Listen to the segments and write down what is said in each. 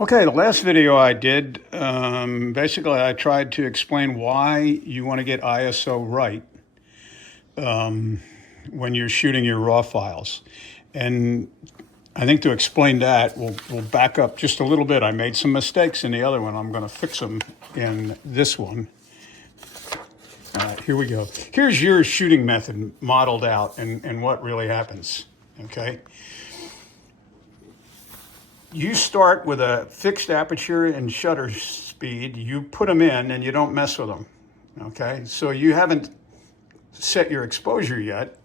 Okay, the last video I did, basically I tried to explain why you want to get ISO right when you're shooting your RAW files. And I think to explain that, we'll back up just a little bit. I made some mistakes in the other one. I'm going to fix them in this one. All right, here we go. Here's your shooting method modeled out and what really happens, okay? You start with a fixed aperture and shutter speed. You put them in and you don't mess with them, okay? So you haven't set your exposure yet.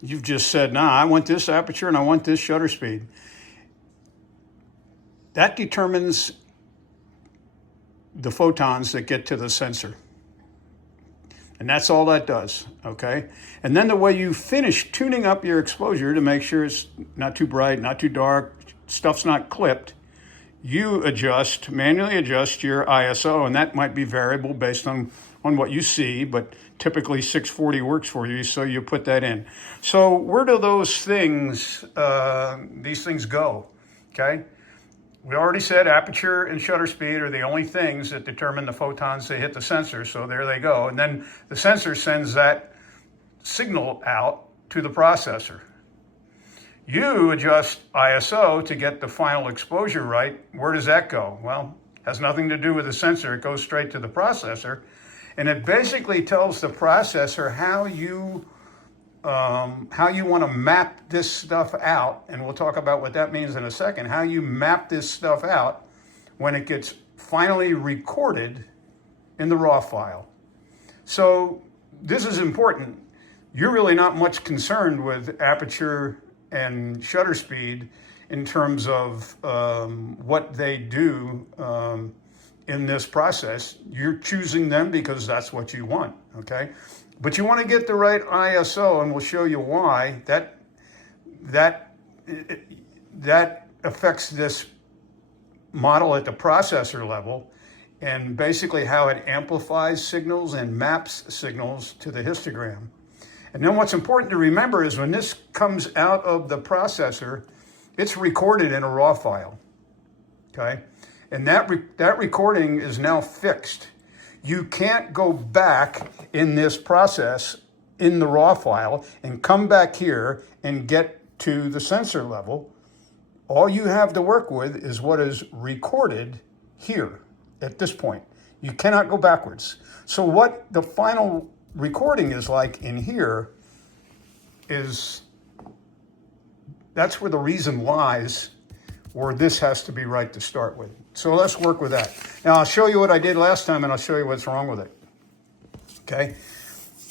You've just said, nah, I want this aperture and I want this shutter speed. That determines the photons that get to the sensor. And that's all that does, okay? And then the way you finish tuning up your exposure to make sure it's not too bright, not too dark, stuff's not clipped, you manually adjust your ISO, and that might be variable based on what you see, but typically 640 works for you, so you put that in. So where do those things, these things go, okay? We already said aperture and shutter speed are the only things that determine the photons that hit the sensor, so there they go. And then the sensor sends that signal out to the processor. You adjust ISO to get the final exposure right. Where does that go? Well, it has nothing to do with the sensor. It goes straight to the processor. And it basically tells the processor how you want to map this stuff out. And we'll talk about what that means in a second. How you map this stuff out when it gets finally recorded in the RAW file. So this is important. You're really not much concerned with aperture and shutter speed in terms of what they do in this process. You're choosing them because that's what you want, okay? But you want to get the right ISO, and we'll show you why. That affects this model at the processor level, and basically how it amplifies signals and maps signals to the histogram. And then what's important to remember is when this comes out of the processor, it's recorded in a RAW file, okay? And that recording is now fixed. You can't go back in this process in the RAW file and come back here and get to the sensor level. All you have to work with is what is recorded here at this point. You cannot go backwards. So what the final recording is like in here that's where the reason lies, where this has to be right to start with. So let's work with that. Now I'll show you what I did last time and I'll show you what's wrong with it. Okay,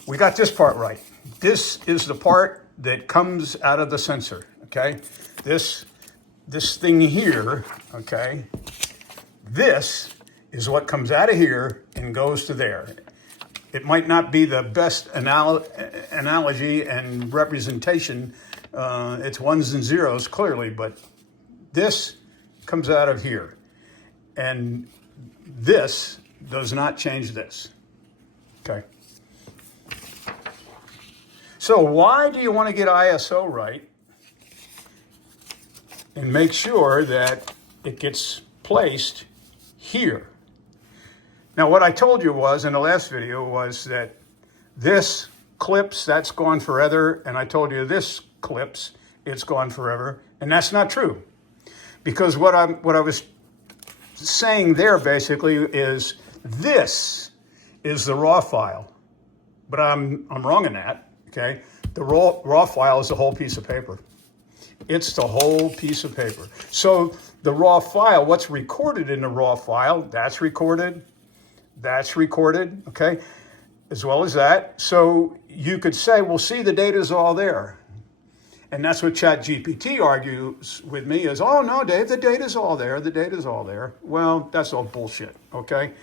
we got this part right. This is the part that comes out of the sensor, okay? This thing here, okay? This is what comes out of here and goes to there. It might not be the best analogy and representation. It's ones and zeros, clearly, but this comes out of here. And this does not change this, okay? So why do you want to get ISO right and make sure that it gets placed here? Now, what I told you was, in the last video, was that this clips, that's gone forever, and I told you this clips, it's gone forever, and that's not true. Because what I was saying there, basically, is this is the RAW file, but I'm wrong in that, okay? The RAW file is the whole piece of paper. It's the whole piece of paper. So the RAW file, what's recorded in the RAW file, that's recorded, okay, as well as that. So you could say, well, see, the data's all there. And that's what ChatGPT argues with me is, oh, no, Dave, the data's all there. The data's all there. Well, that's all bullshit, okay?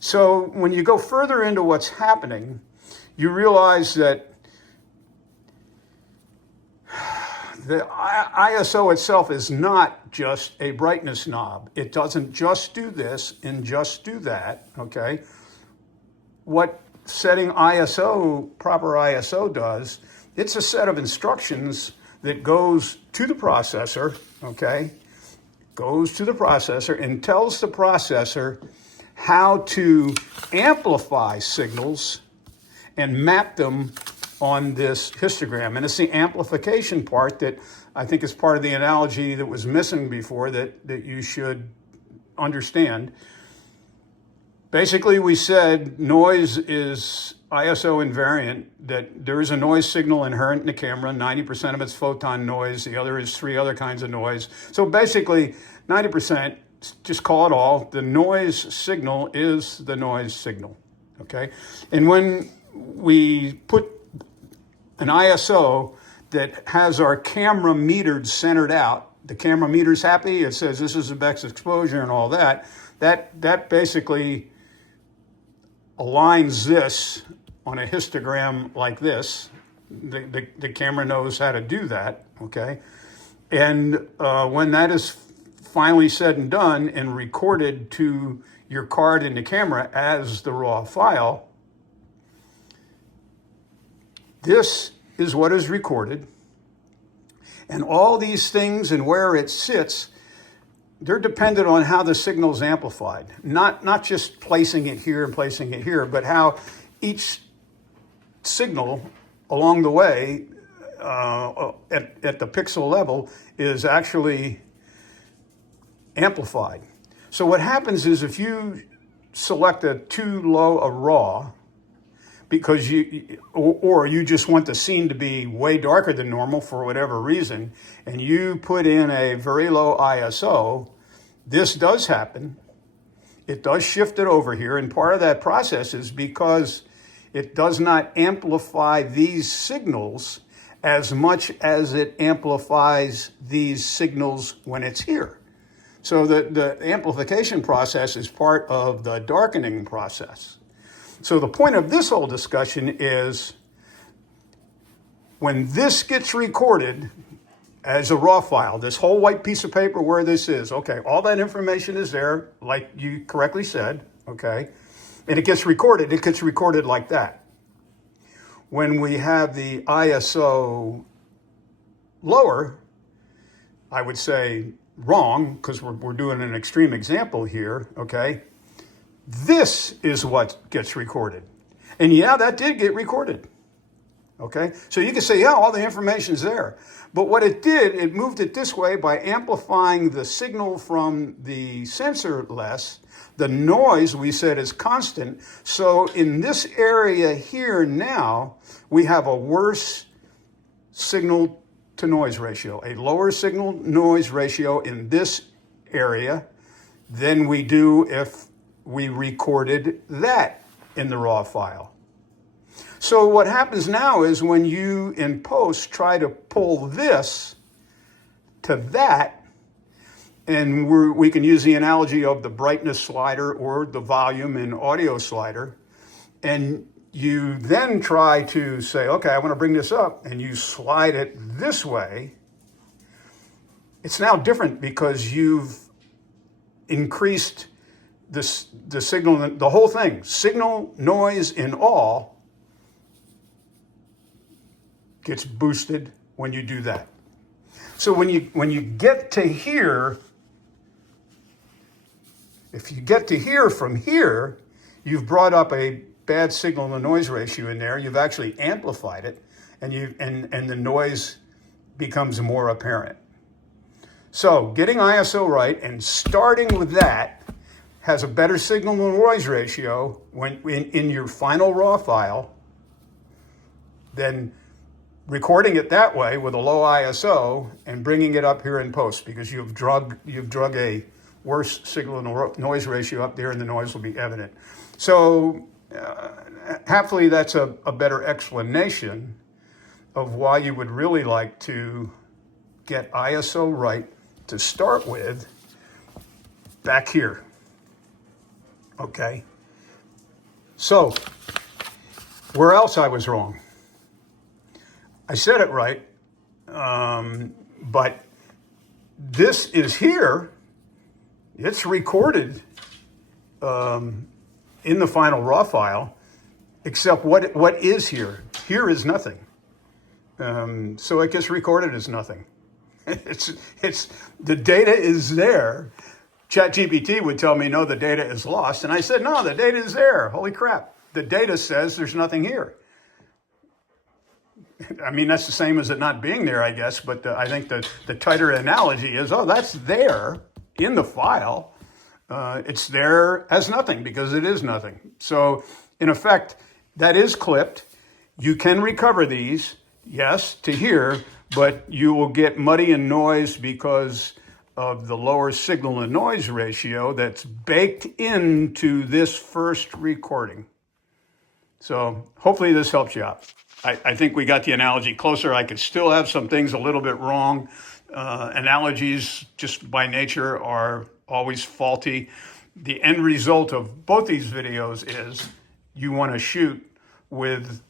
So when you go further into what's happening, you realize that the ISO itself is not just a brightness knob. It doesn't just do this and just do that, okay? What setting ISO, proper ISO does, it's a set of instructions that goes to the processor, okay? goes to the processor and tells the processor how to amplify signals and map them on this histogram. And it's the amplification part that I think is part of the analogy that was missing before that you should understand. Basically, we said noise is ISO invariant, that there is a noise signal inherent in the camera. 90% of it's photon noise. The other is 3 other kinds of noise. So basically, 90%, just call it all. The noise signal is the noise signal, okay? And when we put an ISO that has our camera metered centered out, the camera meter's happy, it says this is the best exposure and all that, that basically aligns this on a histogram like this. The camera knows how to do that, okay? And when that is finally said and done and recorded to your card in the camera as the raw file, this is what is recorded. And all these things and where it sits, they're dependent on how the signal is amplified. Not just placing it here and placing it here, but how each signal along the way at the pixel level is actually amplified. So what happens is if you select a too low a raw, because or you just want the scene to be way darker than normal for whatever reason, and you put in a very low ISO, this does happen. It does shift it over here, and part of that process is because it does not amplify these signals as much as it amplifies these signals when it's here. So the amplification process is part of the darkening process. So the point of this whole discussion is when this gets recorded as a raw file, this whole white piece of paper where this is, okay, all that information is there, like you correctly said, okay, and it gets recorded like that. When we have the ISO lower, I would say wrong, because we're doing an extreme example here, okay? This is what gets recorded. And yeah, that did get recorded, okay? So you can say, yeah, all the information's there. But what it did, it moved it this way by amplifying the signal from the sensor less. The noise, we said, is constant. So in this area here now, we have a worse signal to noise ratio, a lower signal noise ratio in this area than we do if we recorded that in the raw file. So what happens now is when you in post try to pull this to that, and we can use the analogy of the brightness slider or the volume and audio slider, and you then try to say, okay, I want to bring this up, and you slide it this way, it's now different because you've increased the signal, the whole thing, signal, noise, and all gets boosted when you do that. So when you get to here, if you get to here from here, you've brought up a bad signal to noise ratio in there. You've actually amplified it, and the noise becomes more apparent. So getting ISO right and starting with that has a better signal to noise ratio when in your final raw file than recording it that way with a low ISO and bringing it up here in post, because you've drug a worse signal to noise ratio up there, and the noise will be evident. So hopefully that's a better explanation of why you would really like to get ISO right to start with back here. Okay, so where else I was wrong? I said it right, but this is here. It's recorded in the final raw file, except what is here? Here is nothing. So it gets recorded as nothing. It's the data is there. ChatGPT would tell me, no, the data is lost. And I said, no, the data is there. Holy crap. The data says there's nothing here. I mean, that's the same as it not being there, I guess. But I think the tighter analogy is, oh, that's there in the file. It's there as nothing because it is nothing. So in effect, that is clipped. You can recover these, yes, to here, but you will get muddy and noise because of the lower signal to noise ratio that's baked into this first recording. So hopefully this helps you out. I think we got the analogy closer. I could still have some things a little bit wrong. Analogies just by nature are always faulty. The end result of both these videos is you want to shoot with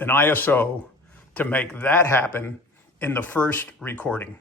an ISO to make that happen in the first recording.